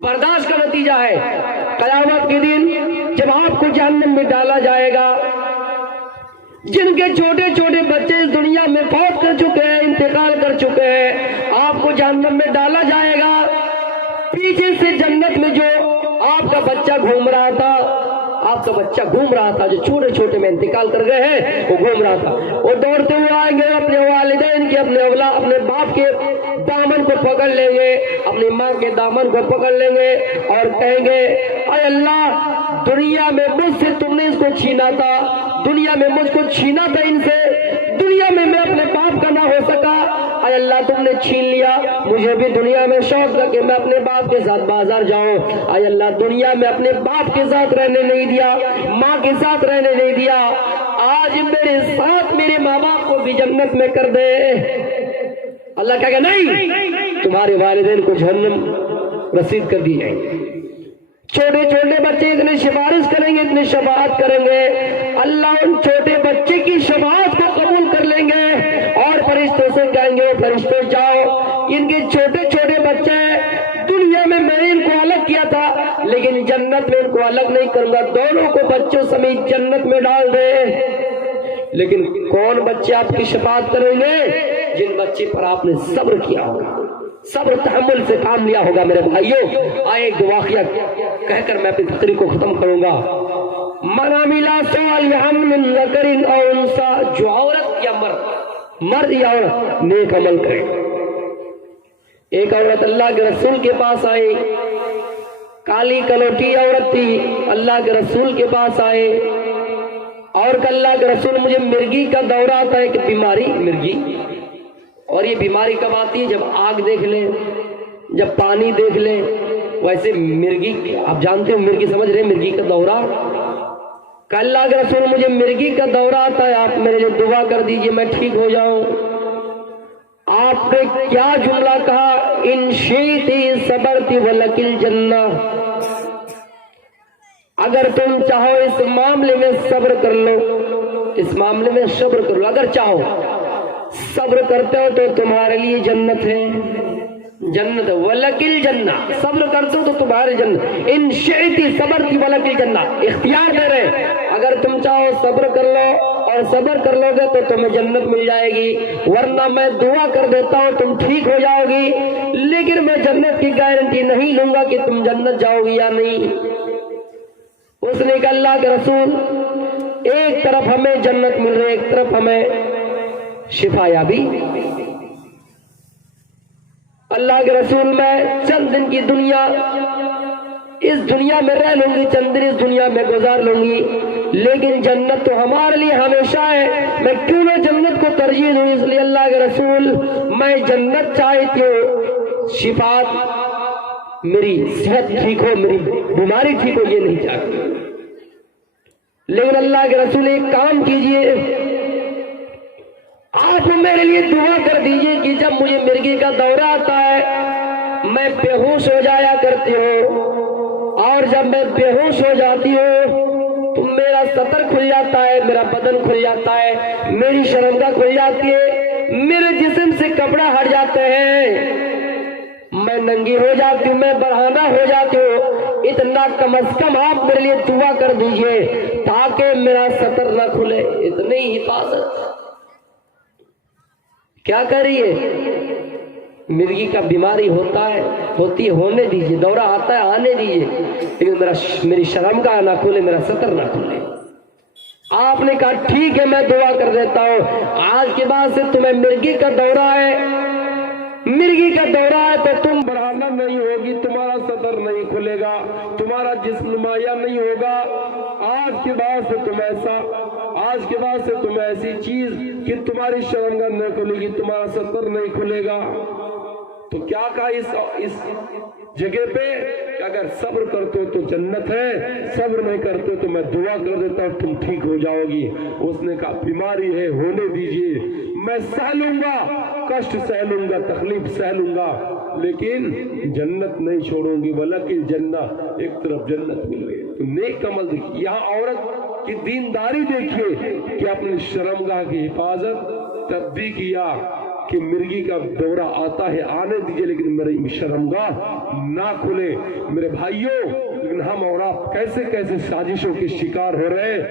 बर्दाश्त का नतीजा है। कयामत के दिन जब आपको जहन्नम में डाला जाएगा, जिनके छोटे छोटे बच्चे इस दुनिया में फौत कर चुके हैं, इंतकाल कर चुके हैं, आपको जहन्नम में डाला जाएगा। पीछे से जन्नत में जो आपका बच्चा घूम रहा था, जो छोटे छोटे में इंतकाल कर गए हैं, वो घूम रहा था, वो दौड़ते हुए आएंगे, अपने वालिदैन के, अपने बाप के दामन को पकड़ लेंगे, अपनी माँ के दामन को पकड़ लेंगे और कहेंगे, अरे अल्लाह, दुनिया में मुझसे तुमने इसको छीना था, दुनिया में मुझको छीना था इनसे, दुनिया में मैं अपने बाप का ना हो सका, अरे अल्लाह तुमने छीन लिया, मुझे भी दुनिया में शौक था कि मैं अपने बाप के साथ बाजार जाऊं, अरे अल्लाह दुनिया में अपने बाप के साथ रहने नहीं दिया, माँ के साथ रहने नहीं दिया, आज मेरे साथ मेरे माँ बाप को भी जन्नत में कर दे। अल्लाह कहेगा नहीं, तुम्हारे वालिदैन को जहन्नम रसीद कर दी जाएगी। छोटे छोटे बच्चे इतने सिफारिश करेंगे, इतने शफाअत करेंगे, अल्लाह उन छोटे बच्चे की शफाअत को कबूल कर लेंगे और फरिश्तों से कहेंगे, फरिश्ते जाओ, इनके छोटे छोटे बच्चे दुनिया में मैंने इनको अलग किया था, लेकिन जन्नत में इनको अलग नहीं करूंगा, दोनों को बच्चों समेत जन्नत में डाल दे। लेकिन कौन बच्चे आपकी शफाअत करेंगे? जिन बच्चे पर आपने सब्र किया होगा, सब्र तहम्मुल से काम लिया होगा। मेरे भाइयों, आए एक वाक़या कहकर मैं अपनी तकरीर को खत्म करूंगा। मन अमिला सालिहन मिन ज़करिन औ उन्सा, जो औरत या मर्द या औरत नेक अमल करे। एक औरत अल्लाह के रसूल के पास आई, काली कलोटी औरत थी, अल्लाह के रसूल के पास आए और अल्लाह के रसूल, मुझे मिर्गी का दौरा आता है, कि बीमारी मिर्गी, और ये बीमारी कब आती है? जब आग देख ले, जब पानी देख ले। वैसे मिर्गी, आप जानते हो मिर्गी, समझ रहे मिर्गी का दौरा? अल्लाह के रसूल, मुझे मिर्गी का दौरा आता है, आप मेरे लिए दुआ कर दीजिए, मैं ठीक हो जाऊं। आपने क्या जुमला कहा? इन शीती सबरती वलकिल जन्ना, अगर तुम चाहो इस मामले में सब्र कर लो, इस मामले में सब्र कर लो, अगर चाहो सब्र करते हो तो तुम्हारे लिए जन्नत है, जन्नत वलकिल जन्ना, सब्र करते हो तो तुम्हारे जन्नत। इन शैती सब्र की वलकिल जन्ना, इख्तियार दे रहे, अगर तुम चाहो सब्र कर लो और सब्र कर लोगे तो तुम्हें जन्नत मिल जाएगी, वरना मैं दुआ कर देता हूँ तुम ठीक हो जाओगी, लेकिन मैं जन्नत की गारंटी नहीं लूंगा कि तुम जन्नत जाओगी या नहीं। उसने कहा, अल्लाह के रसूल, एक तरफ हमें जन्नत मिल रही है, एक तरफ हमें शिफायाबी। अल्लाह के रसूल, मैं चंद दिन की दुनिया, इस दुनिया में रह लूंगी, चंद दिन इस दुनिया में गुजार लूंगी, लेकिन जन्नत तो हमारे लिए हमेशा है, मैं क्यों ना जन्नत को तरजीह दूं? इसलिए अल्लाह के रसूल, मैं जन्नत चाहती हूँ, शिफात, मेरी सेहत ठीक हो, मेरी बीमारी ठीक हो, ये नहीं चाहती। लेकिन अल्लाह के रसूल, एक काम कीजिए, आप मेरे लिए दुआ कर दीजिए कि जब मुझे मिर्गी का दौरा आता है, मैं बेहोश हो जाया करती हूँ, और जब मैं बेहोश हो जाती हूँ तो मेरा सतर खुल जाता है, मेरा बदन खुल जाता है, मेरी शर्मगाह खुल जाती है, मेरे जिस्म से कपड़ा हट जाते हैं, मैं नंगी हो जाती हूँ, मैं बरहाना हो जाती हूँ। इतना कम से कम आप मेरे लिए दुआ कर दीजिए ताकि मेरा सतर न खुले, इतनी हिफाजत। क्या कर रही है? मिर्गी का बीमारी होता है, होती है, होने दीजिए, दौरा आता है, आने दीजिए, लेकिन मेरी शर्मगाह ना खुले, मेरा सतर ना खुले। आपने कहा ठीक है, मैं दुआ कर देता हूँ, आज के बाद से तुम्हें मिर्गी का दौरा है, मिर्गी का दौरा है तो तुम बढ़ाना नहीं होगी, तुम्हारा सतर नहीं खुलेगा, तुम्हारा जिस्म नुमाया नहीं होगा। आज के बाद से तुम ऐसा, आज के बाद से तुम ऐसी चीज कि तुम्हारी शर्मगाह न खुलेगी, तुम्हारा सतर नहीं खुलेगा। तो क्या कहा इस जगह पे कि अगर सब्र करते हो तो जन्नत है, सब्र नहीं करते तो मैं दुआ कर देता हूँ तुम ठीक हो जाओगी। उसने कहा बीमारी है, होने दीजिए, मैं सह लूंगा, कष्ट सह लूंगा, तकलीफ सह लूंगा, लेकिन जन्नत नहीं छोड़ूंगी। वलकिल जन्ना, एक तरफ जन्नत मिल गई। तो नेक अमल देखिए, यहाँ औरत की दीनदारी देखिए कि अपनी शर्मगाह की हिफाजत तब भी किया कि मिर्गी का दौरा आता है, आने दीजिए, लेकिन मेरी शर्मगाह ना खुले। मेरे भाइयों, लेकिन हम और आप कैसे कैसे साजिशों के शिकार हो रहे हैं।